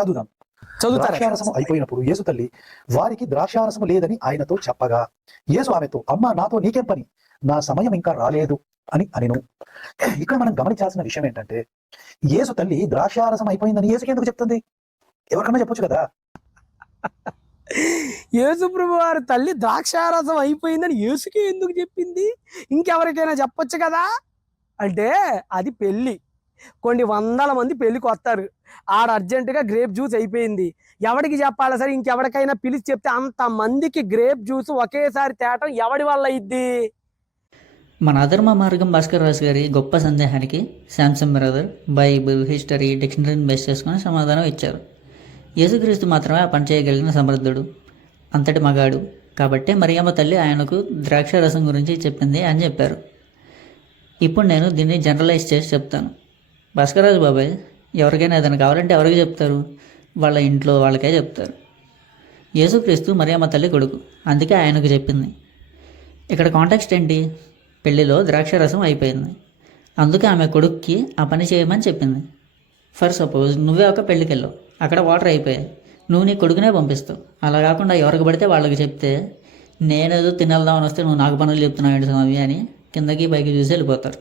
చదువుదాం. ద్రాక్షారసము అయిపోయినప్పుడు యేసు తల్లి వారికి ద్రాక్షారసము లేదని ఆయనతో చెప్పగా, యేసు ఆమెతో, అమ్మా, నాతో నీకేం పని, నా సమయం ఇంకా రాలేదు అని అనిను. ఇక్కడ మనం గమనించాల్సిన విషయం ఏంటంటే, యేసు తల్లి ద్రాక్షారసం అయిపోయిందని యేసుకి ఎందుకు చెప్తుంది? ఎవరికన్నా చెప్పొచ్చు కదా. యేసుప్రభు వారి తల్లి ద్రాక్షారసం అయిపోయిందని యేసుకి ఎందుకు చెప్పింది? ఇంకెవరికైనా చెప్పొచ్చు కదా. అంటే అది పెళ్ళి, కొన్ని వందల మంది పెళ్ళికి వస్తారు, ఆడ అర్జెంటుగా గ్రేప్ జ్యూస్ అయిపోయింది, ఎవడికి చెప్పాలి సరే, ఇంకెవరికైనా పిలిచి చెప్తే అంతమందికి గ్రేప్ జ్యూస్ ఒకేసారి తేటం ఎవడి వల్ల అయింది? మన అధర్మ మార్గం భాస్కర్ రాజు గారి గొప్ప సందేహానికి శాంసంగ్ బ్రదర్ బైబిల్, హిస్టరీ, డిక్షనరీని బేస్ చేసుకుని సమాధానం ఇచ్చారు. యేసుక్రీస్తు మాత్రమే ఆ పని చేయగలిగిన సమర్థుడు, అంతటి మగాడు. కాబట్టే మరియమ్మ తల్లి ఆయనకు ద్రాక్షారసం గురించి చెప్పింది అని చెప్పారు. ఇప్పుడు నేను దీన్ని జనరలైజ్ చేసి చెప్తాను. భాస్కర్రాజు బాబాయ్ ఎవరికైనా ఏదైనా కావాలంటే ఎవరికి చెప్తారు? వాళ్ళ ఇంట్లో వాళ్ళకే చెప్తారు. యేసుక్రీస్తు మరియమ్మ తల్లి కొడుకు, అందుకే ఆయనకు చెప్పింది. ఇక్కడ కాంటెక్స్ట్ ఏంటి? పెళ్లిలో ద్రాక్షారసం అయిపోయింది, అందుకే ఆమె కొడుక్కి ఆ పని చేయమని చెప్పింది. ఫర్ సపోజ్ నువ్వే ఒక పెళ్ళికి వెళ్ళావు, అక్కడ వాటర్ అయిపోయాయి, నువ్వు నీ కొడుకునే పంపిస్తావు. అలా కాకుండా ఎవరికి పడితే వాళ్ళకి చెప్తే, నేనేదో తినేద్దామని వస్తే నువ్వు నాకు పనులు చెప్తున్నావు స్వామి అని కిందకి పైకి చూసి వెళ్ళిపోతారు.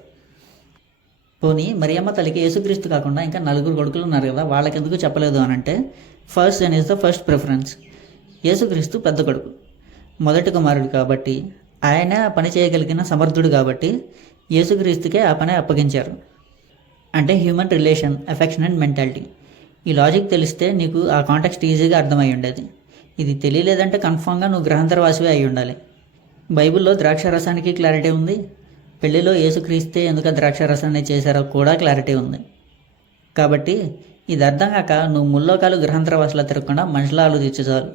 పోనీ మరియమ్మ తల్లికి యేసుక్రీస్తు కాకుండా ఇంకా 4 కొడుకులు ఉన్నారు కదా, వాళ్ళకి ఎందుకు చెప్పలేదు అని అంటే, first then is the first preference. యేసుక్రీస్తు పెద్ద కొడుకు, మొదటి కుమారుడు కాబట్టి, ఆయనే ఆ పని చేయగలిగిన సమర్థుడు కాబట్టి యేసుక్రీస్తుకే ఆ పని అప్పగించారు. అంటే human relation, affection and mentality. ఈ లాజిక్ తెలిస్తే నీకు ఆ కాంటెక్స్ట్ ఈజీగా అర్థమై ఉండేది. ఇది తెలియలేదంటే కన్ఫామ్గా నువ్వు గ్రహాంతరవాసివే అయి ఉండాలి. బైబిల్లో ద్రాక్షారసానికి క్లారిటీ ఉంది, పెళ్లిలో యేసుక్రీస్తే ఎందుకు ద్రాక్షారసాన్ని చేశారో కూడా క్లారిటీ ఉంది. కాబట్టి ఇది అర్థం కాక నువ్వు ముల్లోకాలు గ్రహాంతరవాసులా తిరగకుండా మనుషులా ఆలోచించు చాలు.